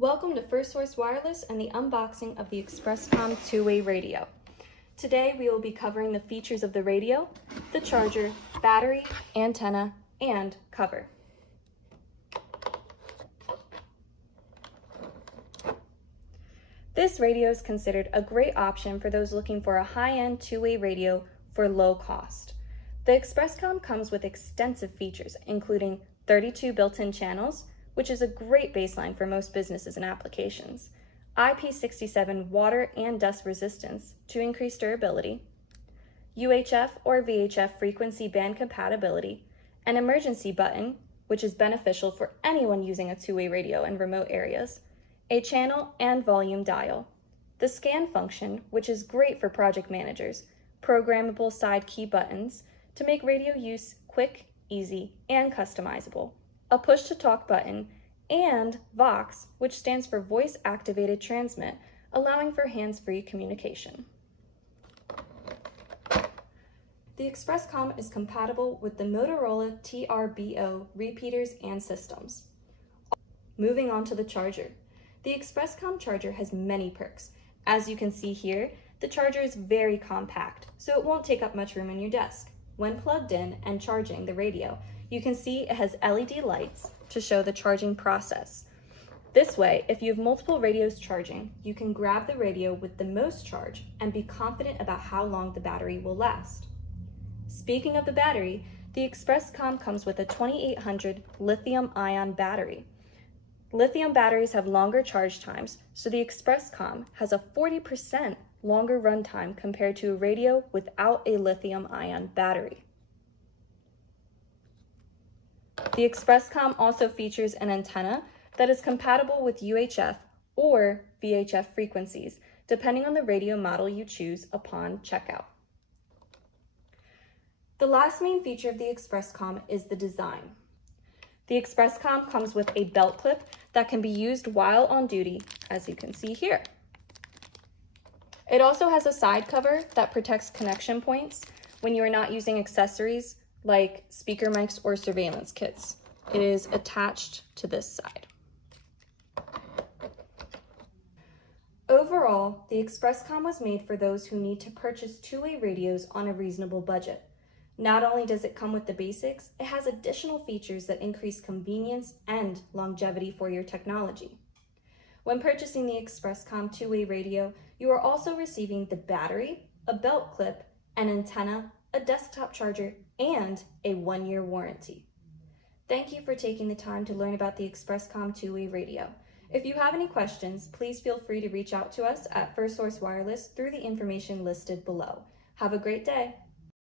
Welcome to First Source Wireless and the unboxing of the ExpressComm two-way radio. Today we will be covering the features of the radio, the charger, battery, antenna, and cover. This radio is considered a great option for those looking for a high-end two-way radio for low cost. The ExpressComm comes with extensive features, including 32 built-in channels, which is a great baseline for most businesses and applications, IP67 water and dust resistance to increase durability, UHF or VHF frequency band compatibility, an emergency button, which is beneficial for anyone using a two-way radio in remote areas, a channel and volume dial, the scan function, which is great for project managers, programmable side key buttons to make radio use quick, easy, and customizable, a push-to-talk button, and VOX, which stands for Voice Activated Transmit, allowing for hands-free communication. The ExpressComm is compatible with the Motorola TRBO repeaters and systems. Moving on to the charger. The ExpressComm charger has many perks. As you can see here, the charger is very compact, so it won't take up much room on your desk. When plugged in and charging the radio, you can see it has LED lights to show the charging process. This way, if you have multiple radios charging, you can grab the radio with the most charge and be confident about how long the battery will last. Speaking of the battery, the ExpressComm comes with a 2800 lithium-ion battery. Lithium batteries have longer charge times, so the ExpressComm has a 40% longer runtime compared to a radio without a lithium-ion battery. The ExpressComm also features an antenna that is compatible with UHF or VHF frequencies, depending on the radio model you choose upon checkout. The last main feature of the ExpressComm is the design. The ExpressComm comes with a belt clip that can be used while on duty, as you can see here. It also has a side cover that protects connection points when you are not using accessories like speaker mics or surveillance kits. It is attached to this side. Overall, the ExpressComm was made for those who need to purchase two-way radios on a reasonable budget. Not only does it come with the basics, it has additional features that increase convenience and longevity for your technology. When purchasing the ExpressComm two-way radio, you are also receiving the battery, a belt clip, an antenna, a desktop charger, and a 1-year warranty. Thank you for taking the time to learn about the ExpressComm two-way radio. If you have any questions, please feel free to reach out to us at First Source Wireless through the information listed below. Have a great day.